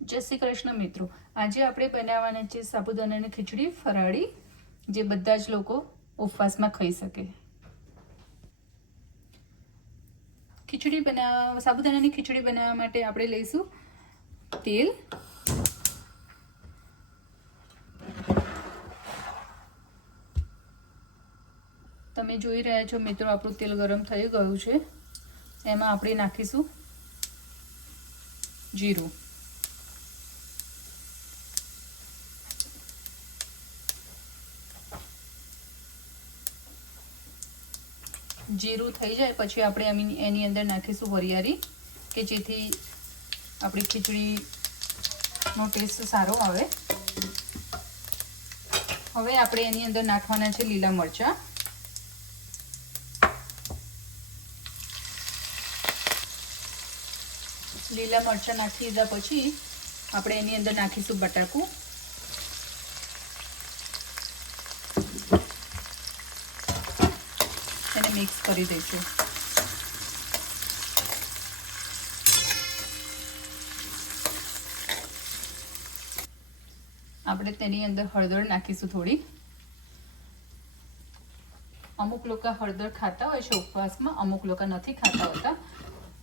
જય શ્રી કૃષ્ણ મિત્રો, આજે આપણે બનાવવાના છે સાબુદાણાની ખીચડી ફરાળી, જે બધા જ લોકો ઉપવાસમાં ખાઈ શકે. સાબુદાણાની ખીચડી બનાવવા માટે આપણે લઈશું તેલ, તમે જોઈ રહ્યા છો મિત્રો, આપણું તેલ ગરમ થઈ ગયું છે. એમાં આપણે નાખીશું જીરું, જીરું થઈ જાય પછી આપણે એની અંદર નાખીશું વરિયાળી, કે જેથી આપણી ખીચડીનો ટેસ્ટ સારો આવે. હવે આપણે એની અંદર નાખવાના છે લીલા મરચાં, લીલા મરચાં નાખી દીધા પછી આપણે એની અંદર નાખીશું બટાકું, એને મિક્સ કરી દઈશું. આપણે તેની અંદર હળદર નાખીશું થોડી. અમુક લોકો હળદર ખાતા હોય છે ઉપવાસમાં, અમુક લોકો નથી ખાતા હોતા.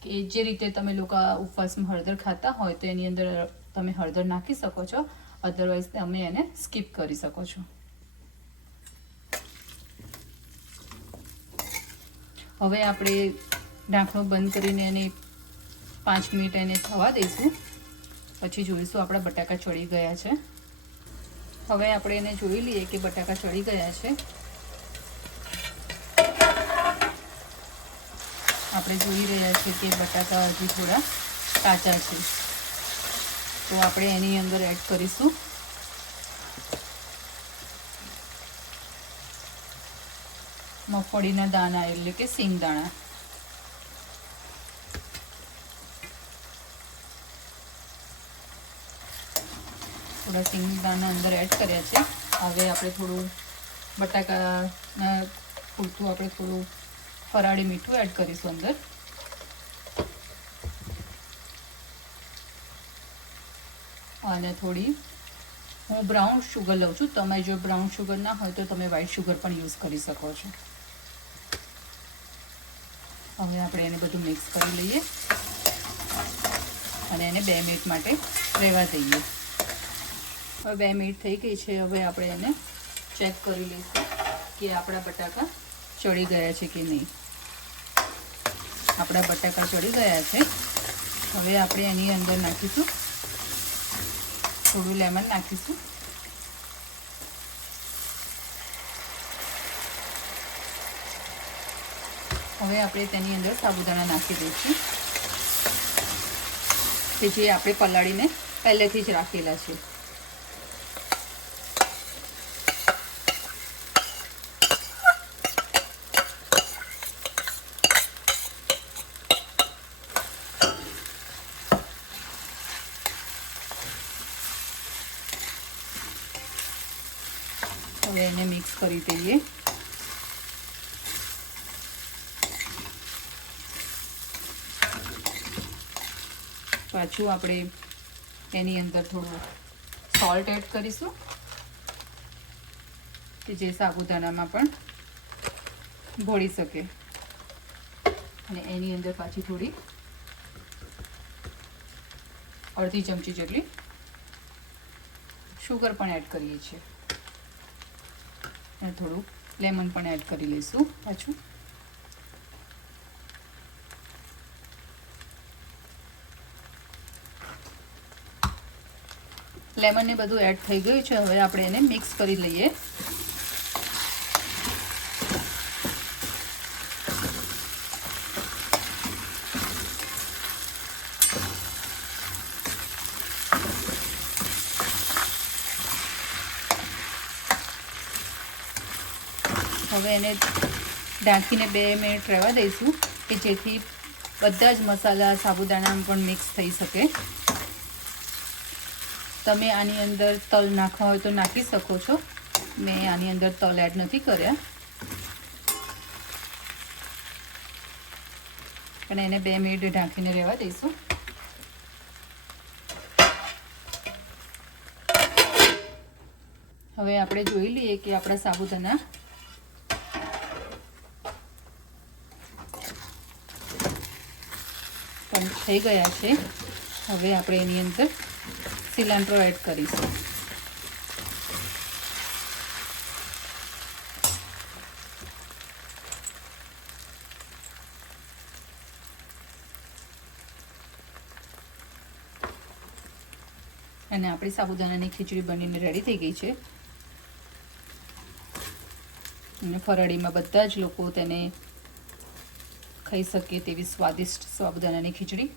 કે જે રીતે તમે લોકો ઉપવાસમાં હળદર ખાતા હોય તો એની અંદર તમે હળદર નાખી શકો છો, અધરવાઇઝ તમે એને સ્કીપ કરી શકો છો. હવે આપણે ઢાંકણું બંધ કરીને એને 5 મિનિટ એને થવા દઈશું. પછી જોઈશું આપણા બટાકા ચડી ગયા છે. હવે આપણે એને જોઈ લઈએ કે બટાકા ચડી ગયા છે. આપણે જોઈ રહ્યા છીએ કે બટાકા હજી થોડા કાચા છે, તો આપણે એની અંદર એડ કરીશું મગફળીના દાણા, એટલે કે સિંગ દાણા. થોડા સિંગ દાણા અંદર એડ કર્યા છે. હવે આપણે થોડું બટાકાના પૂરતું આપણે થોડું ફરાળી મીઠું એડ કરીશું અંદર. અને થોડી હું બ્રાઉન શુગર લઉં છું. તમે જો બ્રાઉન શુગર ના હોય તો તમે વ્હાઈટ શુગર પણ યુઝ કરી શકો છો. હવે આપણે એને બધું મિક્સ કરી લઈએ અને એને 2 મિનિટ માટે રહેવા દઈએ. હવે 2 મિનિટ થઈ ગઈ છે. હવે આપણે એને ચેક કરી લઈશું કે આપણા બટાકા ચડી ગયા છે કે નહીં. આપણા બટાકા ચડી ગયા છે. હવે આપણે એની અંદર નાખીશું થોડું લેમન નાખીશું. હવે આપણે તેની અંદર સાબુદાણા નાખી દઈશું, કે જે આપણે પલાળીને પહેલેથી જ રાખેલા છે. હવે એને મિક્સ કરી દઈએ. પાછું આપણે એની અંદર થોડું સોલ્ટ એડ કરીશું, કે જે સાબુદાણામાં પણ ભળી શકે. અને એની અંદર પાછી થોડી અડધી ચમચી જેટલી શુગર પણ એડ કરીએ છીએ. અને થોડું લેમન પણ એડ કરી લઈશું પાછું. લેમન ને બધું એડ થઈ ગયું છે. હવે આપણે એને મિક્સ કરી લઈએ. હવે એને ઢાંકીને 2 મિનિટ રહેવા દઈશું, કે જેથી બધા જ મસાલા સાબુદાણામાં પણ મિક્સ થઈ શકે. તમે આની અંદર તલ નાખવા હોય તો નાખી શકો છો. મેં આની અંદર તલ એડ નથી કર્યા. અને એને 2 મિનિટ ઢાંકીને રહેવા દઈશું. હવે આપણે જોઈ લઈએ કે આપણા સાબુદાના પણ થઈ ગયા છે. હવે આપણે એની અંદર સિલાન્ટ્રો એડ કરીશું. અને આપણી સાબુદાનાની ખીચડી બનીને રેડી થઈ ગઈ છે. અને ફરાળીમાં બધા જ લોકો તેને ખાઈ શકે તેવી સ્વાદિષ્ટ સાબુદાનાની ખીચડી